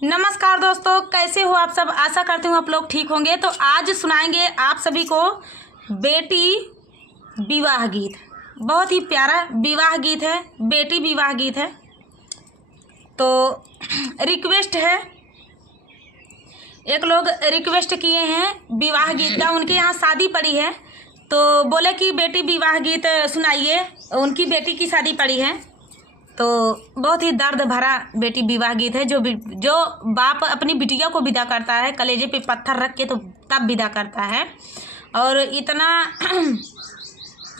नमस्कार दोस्तों, कैसे हो आप सब। आशा करती हूँ आप लोग ठीक होंगे। तो आज सुनाएंगे आप सभी को बेटी विवाह गीत। बहुत ही प्यारा विवाह गीत है, बेटी विवाह गीत है। तो रिक्वेस्ट है, एक लोग रिक्वेस्ट किए हैं विवाह गीत का, उनके यहाँ शादी पड़ी है तो बोले कि बेटी विवाह गीत सुनाइए। उनकी बेटी की शादी पड़ी है तो बहुत ही दर्द भरा बेटी विवाह गीत है। जो बाप अपनी बिटिया को विदा करता है, कलेजे पे पत्थर रख के तो तब विदा करता है। और इतना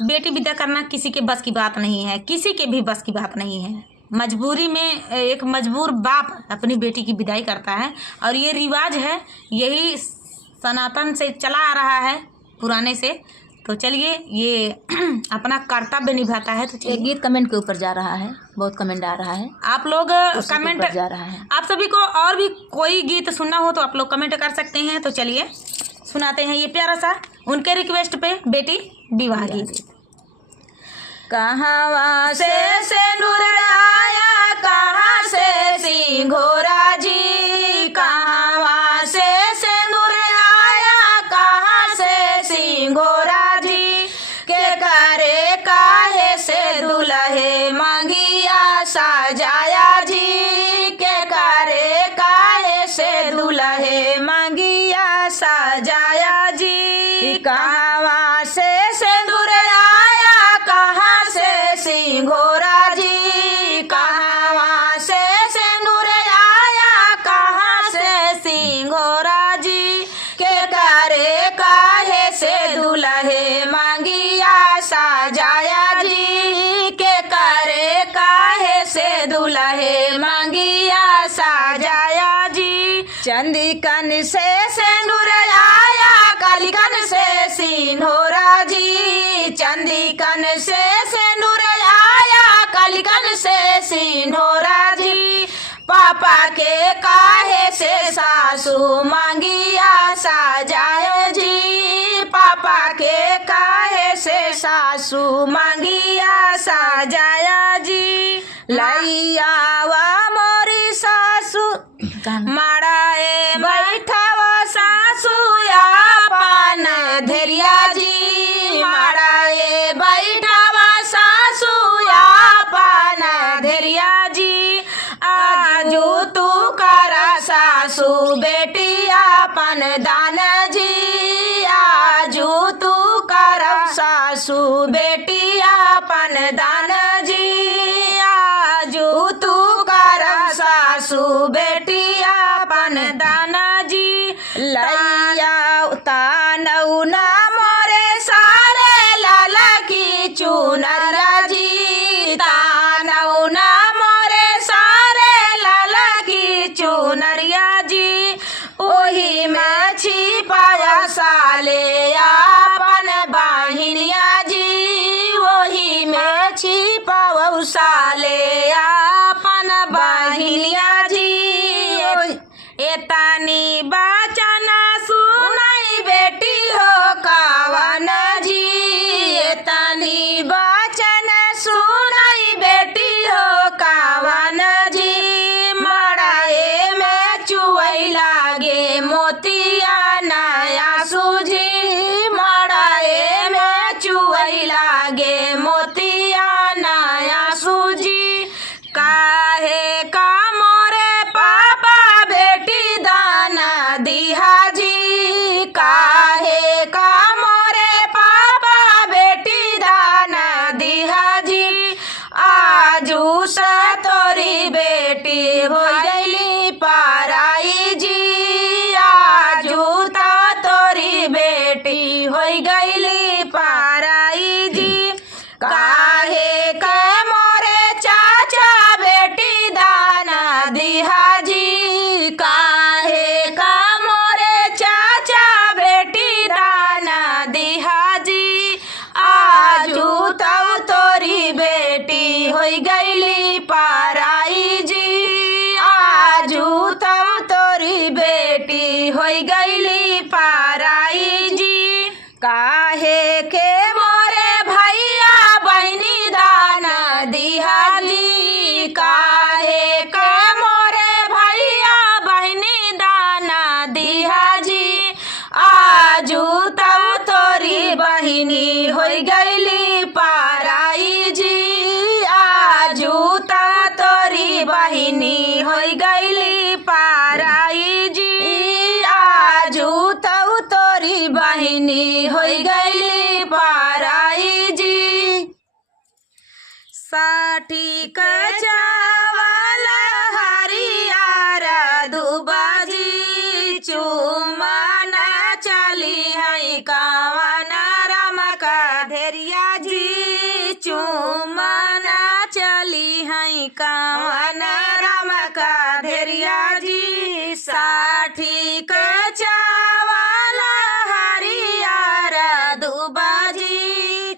बेटी विदा करना किसी के बस की बात नहीं है, किसी के भी बस की बात नहीं है। मजबूरी में एक मजबूर बाप अपनी बेटी की विदाई करता है और ये रिवाज है, यही सनातन से चला आ रहा है पुराने से। तो चलिए ये अपना कर्तव्य निभाता है। तो एक गीत कमेंट के ऊपर जा रहा है, बहुत कमेंट आ रहा है, आप लोग कमेंट जा रहा है। आप सभी को और भी कोई गीत सुनना हो तो आप लोग कमेंट कर सकते हैं। तो चलिए सुनाते हैं ये प्यारा सा उनके रिक्वेस्ट पे बेटी विवाह गीत। कहाँ से नूर आया, कहाँ से सिंघोरा जी, कहाँ से नूर आया, कहाँ से सिंघोरा जी, के करे काहे से दुल्हे मंगिया सजाया जी, के करे काहे से दुल्हे मंगिया सजाया जी, कहाँ से सिंदूर आया, कहाँ से सिंघोरा जी, कहाँ से सिंदूर आया, कहाँ से सिंघोरा जी, के करे काहे से दुल्हे मंगिया सजाया जी, के करे काहे से दुल्हे मंगिया सजाया जी, चंदिकन से सिंदूर आया, कालिकन से सिंघोरा जी, चंदिकन से सिंदूर आया, कालिकन से सिंघोरा जी, पापा के काहे से सासू मंगिया सजाया जी, पापा के काहे से सासू मंगिया सजाया जी, लैया वा मोरी सासू माड़ाए बैठावा सासू यापन धैर्या जी, माड़ाए बैठावा सासू यापन धैर्या जी, आजू तू करा सासू बेटी आपन दान जी, आजू तू करा सासू बेटी आपन दान जी, आजू तू करा सासू बेटी आपन दान जी, लैया तानऊ ना मोरे सारे लाला की चुनरा जी, तानऊ ना मोरे सारे लाला की चुनरिया जी, ओही में छिपाया साले आपन बाहिनिया जी, ओही में छिपावो साले आपन बाहिनिया जी, एतानी बचना सुनाई बेटी हो कावन जी, एतानी बचन सुनाई बेटी हो कावन जी, मड़ाए में चुवई लागे मोतिया नया सूझी, मड़ाए में चुवई लागे मोतिया नया सूझी, काहे का मोरे पापा बेटी दाना दिहा जी, काहे का मोरे पापा बेटी दाना दिहा जी, आजू से तोरी बेटी हो गईली पराई जी, आजू ता तोरी बेटी हो गईली पराई जी, काहे के मोरे चाचा बेटी दाना दिहा जी, काहे का मोरे चाचा बेटी दाना दिहा जी, आजू तब तोरी बेटी हो गईली पराई जी, आजू तब तोरी बेटी हो गईली पराई जी, काहे के मोरे भैया बहनी दाना दिहा जी, काहे के मोरे भैया पाराई जी आजू तऊ तोरी बहिनी हो गईली पाराई जी। साठी कचावल हरियर दुबाजी चुमाना चली है कावन रमका धेरिया जी चुमाना चली है कावन रमका धेरिया जी। साठी कचावल हरियर दुबाजी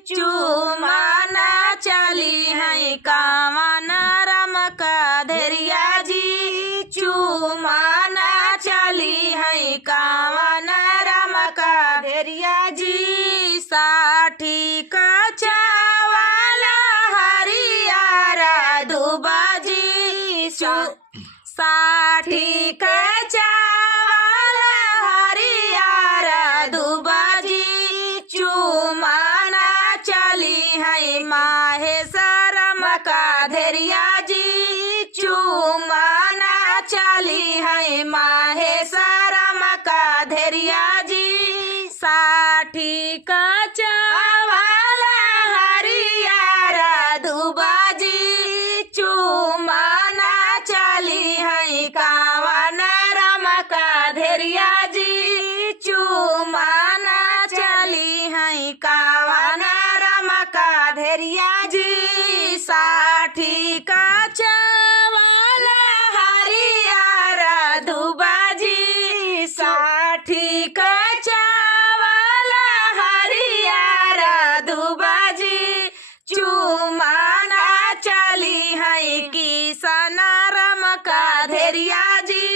चुमाना चली है कावन रमका धेरिया जी चुमाना चली है कावन रमका धेरिया जी। साठी कचावल हरियर दुबाजी साठी कचावल हरियर दुबाजी चुमाना चली है माहेश्वर मका धेरिया जी चुमाना चली है माहेश्वर मका धेरिया जी। साठी कचावल हरियर दुबाजी चुमाना चली है कावन रमका धेरिया जी चुमाना चली है कावन रमका धेरिया जी। साठी कचावल हरियर दुबाजी साठी कचावल हरियर दुबाजी चुमाना चली है किसन रमका धेरिया जी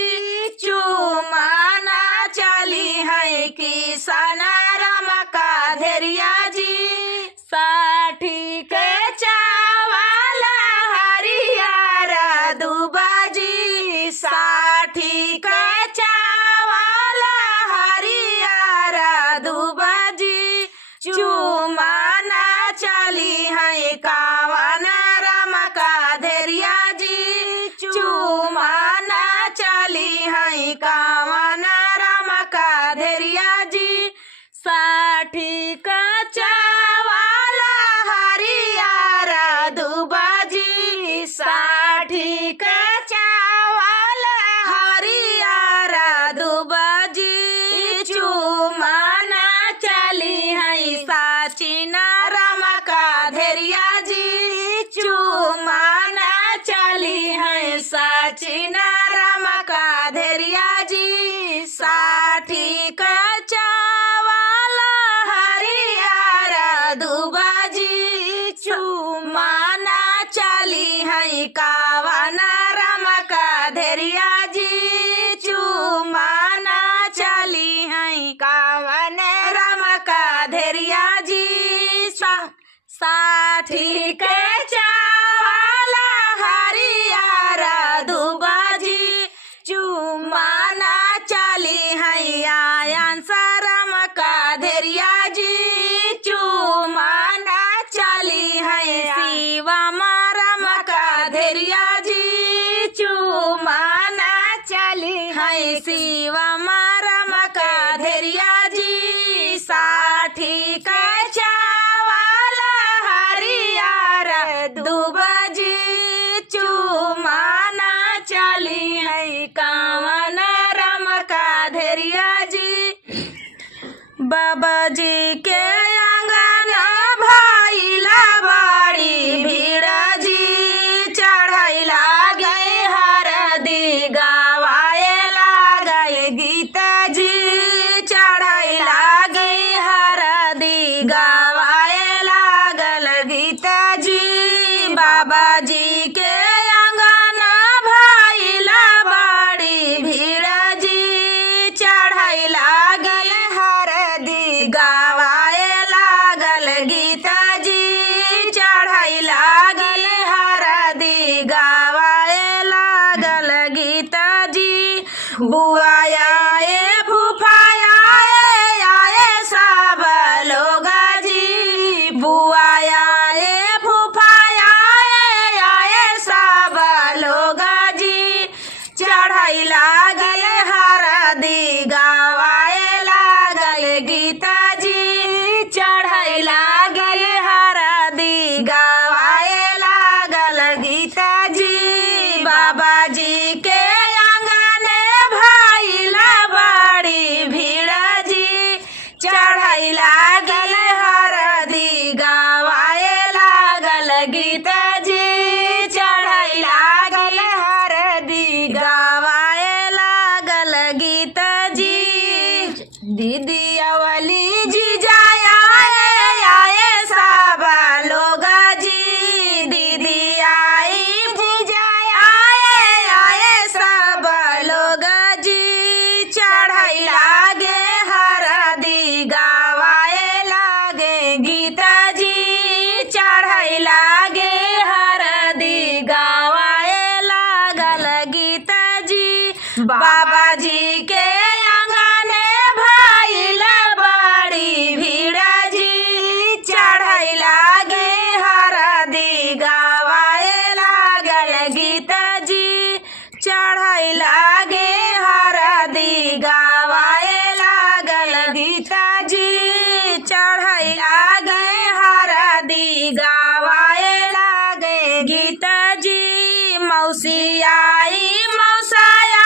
चुमाना चली है किसन रमका धेरिया जी। साठी कचावल हरियर दुबाजी साठी कचावल हरियर दुबाजी चुमाना चली है कावन रमका धेरिया जी चुमाना चली है कावन रमका धेरिया जी। साठी कचावल हरियर दुबाजी साठी कचावल हरियर दुबाजी चुमाना चली है साचिन रमका धेरिया जी चुमाना चली है साचिन रमका धेरिया जी। साठी कचावल हरियर दुबाजी चुमाना चली है कावन रमका धेरिया जी चुमाना चली है कावन रमका धेरिया जी। साठी कचावल हरियर दुबाजी चुमाना चली है आयन रमका धेरिया जी चुमाना चली है शिवा रमका धेरिया जी चुमाना चली है शिवा रमका धेरिया जी। साठी कचावल हरियर दुबाजी चुमाना चली है कावन रमका धेरिया जी। बाबा जी के अंगना भइला बड़ी भीड़ जी चढ़ाई लागे हरदी गावाए लागे गीता जी चढ़ाई लागे हरदी गावाए लागल गीता जी। बाबा जी के अंगना भइला बड़ी भीड़ जी चढ़ाई लागल हरदी गावाए लागल गीता जी चढ़ाई लागल हरदी गावाए लागल गीता जी। बुआया फूफाया आए सब लोग जी बुआया फूफाया आए सब लोग जी चढ़ाई लागल हरदी गावाए लागल गीता जी चढ़ाई लागल हरदी गावाए लागल गीता जी बाबा जी के आंगने भइला बड़ी भीड़ जी चढ़ाई लागल हरदी गावाए लागल गीता जी चढ़ाई लागल हरदी गावाए लागल गीता जी दीदी अवली जी जाया आए सब लोग जी दीदी आई जी जाया आए सब लोग जी चढ़ाई लागे हरदी गावाए लागे गीता जी चढ़ाई लागे हरदी गावाए लागल गीता जी बाबा जी के आंगने भइला बड़ी भीड़ जी चढ़ाई लागे हरदी गावाए लागल गीता जी चढ़ाई लागे हरदी गावाए लागल गीता जी चढ़ाई लागे हरदी गावाए लागे गीता जी मौसी आई मौसाया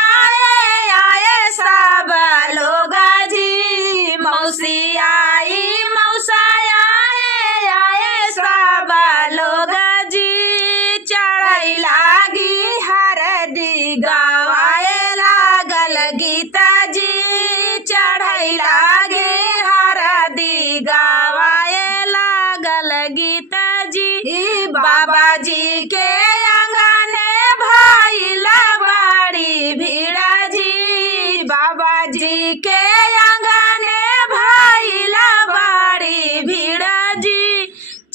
आए सब लोग जी मौसी आई मौसाया आए सब लोग जी चढ़ाई लागी हरदी गावाए लागल गीता जी चढ़ाई लागे हरदी गावाए लागल गीता जी बाबा जी के आंगने भइला बड़ी भीड़ जी बाबा जी के आंगने भइला बड़ी भीड़ जी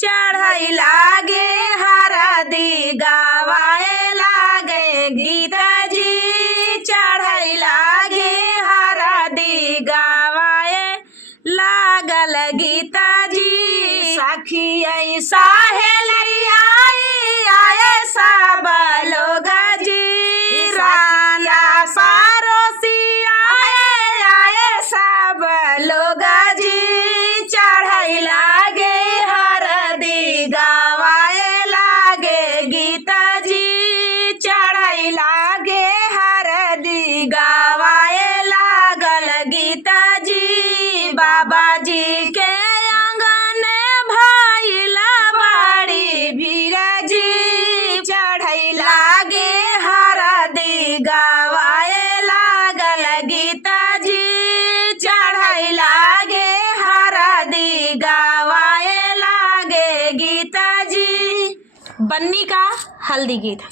चढ़ाई लागे हरदी गावाए लागे गीता जी चढ़ाई लागे हरदी गावाए लागल गीता जी सखी ऐसा आए सब लोग जी राना सारोसी आए सब लोग जी चढ़ाई लागे हरदी गावाए लागे गीता जी चढ़ाई लागे हरदी गावाए लागल गीता जी बाबा जी के आंगने भइला बड़ी भीड़ जी चढ़ाई लागे हरदी गावाए लागल गीता जी चढ़ाई लागे हरदी गावाए लागे गीता जी बन्नी का हल्दी गीत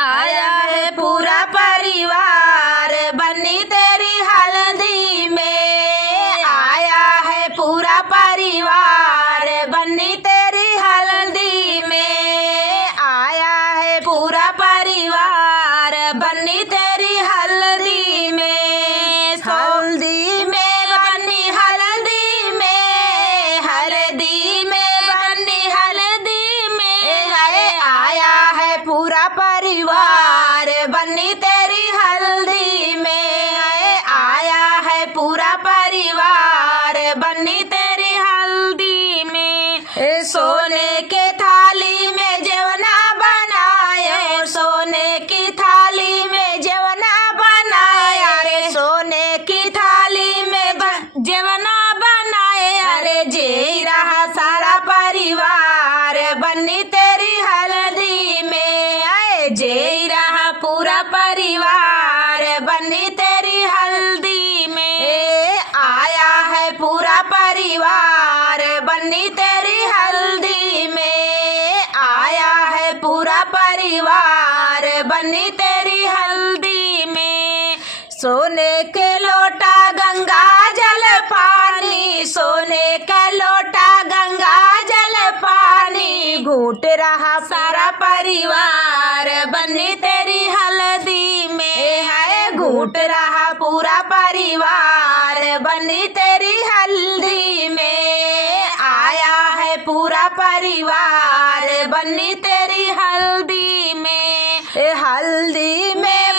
आया है पूरा परिवार बन्नी तेरी हल्दी में आया है पूरा परिवार बन्नी तेरी हल्दी में आया है पूरा परिवार बन्नी तेरी हल्दी में हल्दी में बन्नी हल्दी में हल्दी में बन्नी हल्दी में है आया है पूरा परिवार बन्नी तेरी हल्दी में है आया है पूरा परिवार बन्नी तेरी हल्दी में सोने के थाली में जेवना बनाए सोने की थाली में जेवना बनाया रे सोने की थाली में जेवना बनाए अरे जे रहा सारा परिवार बन्नी तेरी हल्दी में आए जे रहा पूरा परिवार बन्नी तेरी हल्दी में आया है पूरा परिवार बन्नी तेरी हल्दी में आया है पूरा परिवार बन्नी तेरी हल्दी में सोने के लोटा गंगा जल पानी सोने का लोटा गंगा जल पानी घूट रहा सारा परिवार बन्नी तेरी हल्दी में है घूट रहा पूरा परिवार बन्नी तेरी हल्दी में आया है पूरा परिवार बन्नी तेरी हल्दी में हल्दी में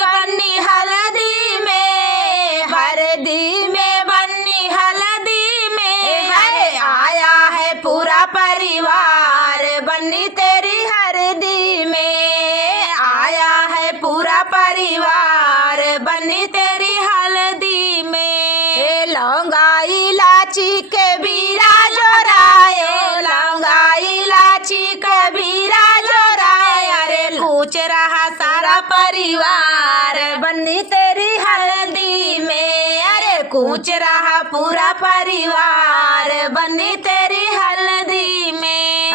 बनी तेरी हल्दी में। लौंगा इलाची के बीरा जोराए, लौंगा इलाची के बीरा जोराए, अरे कूच रहा सारा परिवार बनी तेरी हल्दी में। अरे कूच रहा पूरा परिवार बनी तेरी हल्दी में।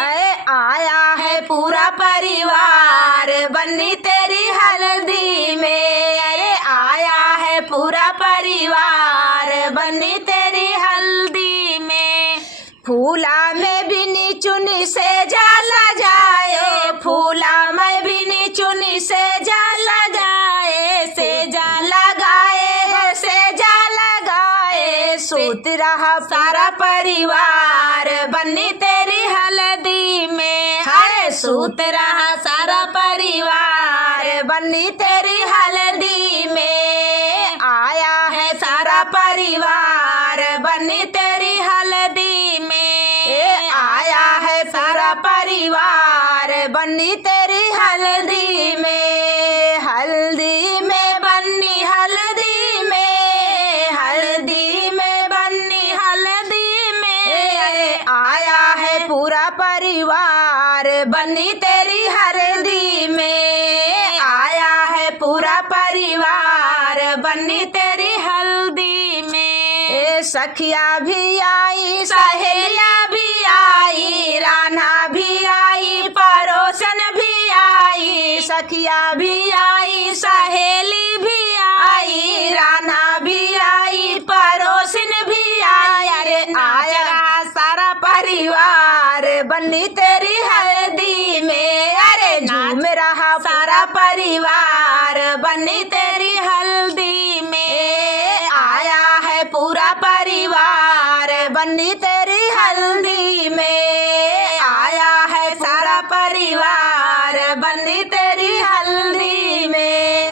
आया है पूरा परिवार बनी तेरी हल्दी में। अरे आया है पूरा परिवार बनी तेरी हल्दी में। फूला में बिनी चुनी से जा लगाए, फूला में बिनी चुनी से जा लगाए, से जा लगाए, से जा लगाए, सूत रहा सारा परिवार बनी तेरी हल्दी में। हरे सूत रहा सारा परिवार बनी तेरी हल्दी में। आया है सारा परिवार बनी तेरी हल्दी में। आया है सारा परिवार बनी तेरी हल्दी में। हल्दी में बनी हल्दी में, हल्दी में बनी हल्दी में। आया है पूरा परिवार बनी तेरी हल्दी में। आया है पूरा परिवार बनी तेरी हल्दी में। सखिया भी आई, सहेलिया भी आई, रान्हा भी आई, पड़ोसन भी आई। सखिया भी आई, सहेली भी आई, रान्हा भी आई, पड़ोसन भी आई। अरे आया सारा परिवार बनी तेरी हल्दी में। अरे झूम रहा सारा परिवार बनी तेरी हल्दी में। आया है पूरा परिवार बनी तेरी हल्दी में। आया है सारा परिवार बनी तेरी हल्दी में।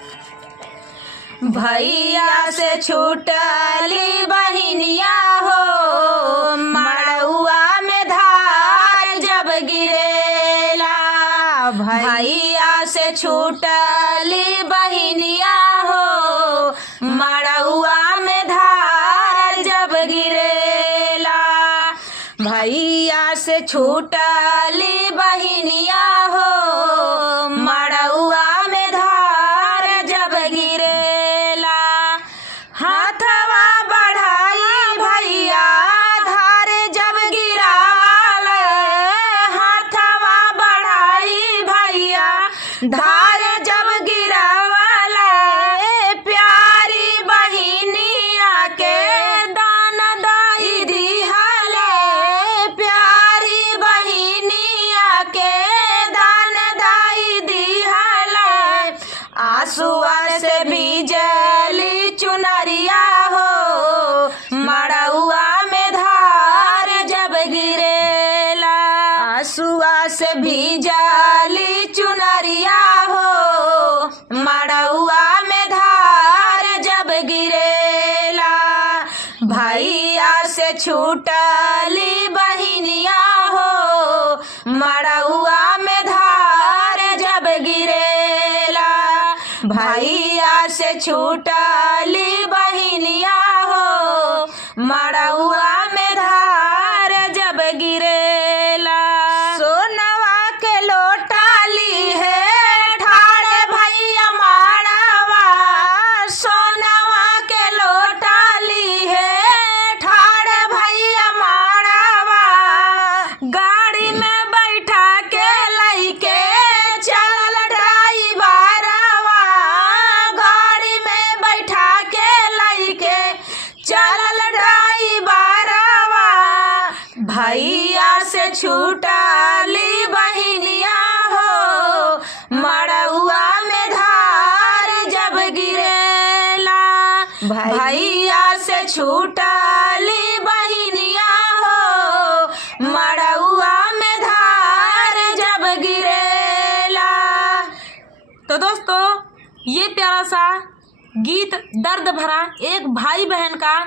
भैया से छूटली बहिनिया हो, मड़ुआ में धार जब गिरेला। भैया से छूटली बहिनिया हो, मड़ुआ में धार जब गिरेला। भैया से छूटली बहिनिया हो, मड़ुआ में धार जब गिरेला। हाथवा बढ़ाई भैया धार जब गिराल, हाथवा बढ़ाई भैया धार जब गिरावल। प्यारी बहिनिया के दान दाई दिहल, प्यारी बहिनिया के दान दाई दिहल। आंसुआ से बीजली चुनरिया हो, मड़ुआ में धार जब गिरेला। आंसुआ से बीजली चुनरिया हो, मड़ुआ में धार जब गिरेला। भैया से छूटली बहिनिया हो, मड़ुआ में धार जब गिरेला। भैया से छूटली बहिनिया हो, मड़ुआ में धार जब गिरेला। सोनवा के लोटाली है ठाड़ भैया माड़वा, सोनवा के लोटाली है ठाड़ भैया माड़वा। गाड़ी में बैठा के लइके चलल ड्राइवरवा, गाड़ी में बैठा के लइके चलल ड्राइवरवा। भैया से छूटली बहिनिया हो, मड़ुआ में धार जब गिरेला। भैया से छूटली बहिनिया हो, मड़ुआ में धार जब गिरेला। तो दोस्तों, ये प्यारा सा गीत दर्द भरा एक भाई बहन का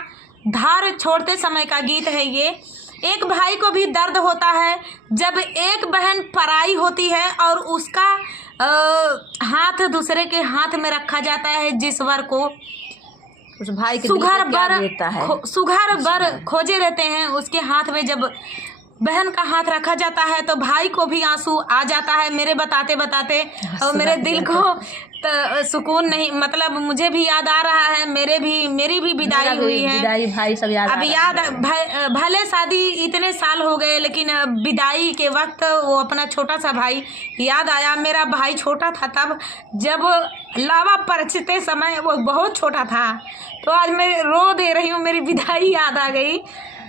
धार छोड़ते समय का गीत है। ये एक भाई को भी दर्द होता है जब एक बहन पराई होती है और उसका हाथ दूसरे के हाथ में रखा जाता है। जिस वर को उस भाई के सुघर दिल को क्या बर देता है। सुघर बर खोजे रहते हैं, उसके हाथ में जब बहन का हाथ रखा जाता है तो भाई को भी आंसू आ जाता है मेरे बताते बताते, और मेरे दिल को तो सुकून नहीं, मतलब मुझे भी याद आ रहा है, मेरी भी विदाई हुई है। विदाई भाई सब याद अब याद भले शादी इतने साल हो गए, लेकिन विदाई के वक्त वो अपना छोटा सा भाई याद आया। मेरा भाई छोटा था तब, जब लावा परचते समय वो बहुत छोटा था। तो आज मैं रो दे रही हूँ, मेरी विदाई याद आ गई।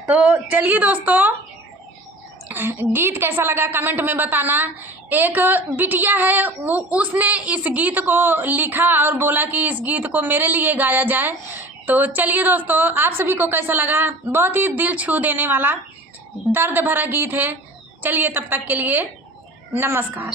तो चलिए दोस्तों, गीत कैसा लगा कमेंट में बताना। एक बिटिया है, वो उसने इस गीत को लिखा और बोला कि इस गीत को मेरे लिए गाया जाए। तो चलिए दोस्तों, आप सभी को कैसा लगा? बहुत ही दिल छू देने वाला दर्द भरा गीत है। चलिए तब तक के लिए नमस्कार।